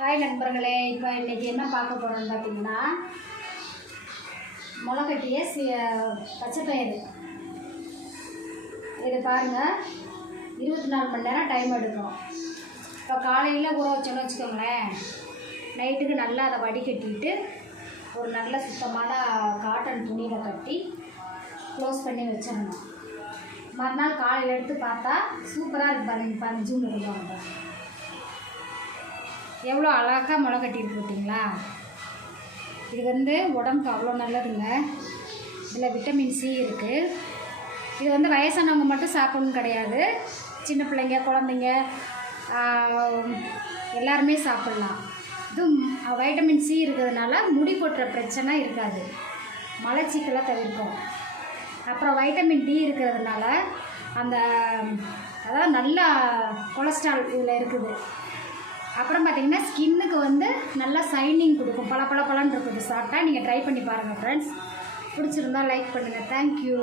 Hi நண்பர்களே, இப்போ இன்றைக்கி என்ன பார்க்க போகிறோம்னு பார்த்தீங்கன்னா, முளைக்கட்டிய பச்சைப்பயிறு. இது பாருங்கள், 24 மணி நேரம் டைம் எடுக்கும். இப்போ காலையில் ஊற வச்சோன்னு வச்சுக்கோங்களேன், நைட்டுக்கு நல்லா அதை வடிகட்டிட்டு ஒரு நல்ல சுத்தமான காட்டன் துணியில் கட்டி க்ளோஸ் பண்ணி வச்சிடணும். மறுநாள் காலையில் எடுத்து பார்த்தா சூப்பராக இருக்கு பாருங்க. பஞ்சுன்னு இருப்பாங்க, எவ்வளோ அழகாக முளை கட்டியிருக்கு பார்த்தீங்களா. இது உடம்புக்கு அவ்வளோ நல்லதுங்க. இதில் விட்டமின் சி இருக்குது. இது வயசானவங்க மட்டும் சாப்பிடணும் கிடையாது, சின்ன பிள்ளைங்க குழந்தைங்க எல்லாருமே சாப்பிட்லாம். இது வைட்டமின் சி இருக்கிறதுனால முடி கொட்டுற பிரச்சனை இருக்காது, மலச்சிக்கலை தவிர்க்கும். அப்புறம் வைட்டமின் டி இருக்கிறதுனால அதாவது நல்லா கொலஸ்ட்ரால் இதில் இருக்குது. அப்புறம் பார்த்திங்கன்னா ஸ்கின்னுக்கு நல்லா சைனிங் கொடுக்கும், பளபளன்னு இருக்குது. சாப்பிட்டா நீங்கள் ட்ரை பண்ணி பாருங்கள் ஃப்ரெண்ட்ஸ். பிடிச்சிருந்தா லைக் பண்ணுங்கள். தேங்க்யூ.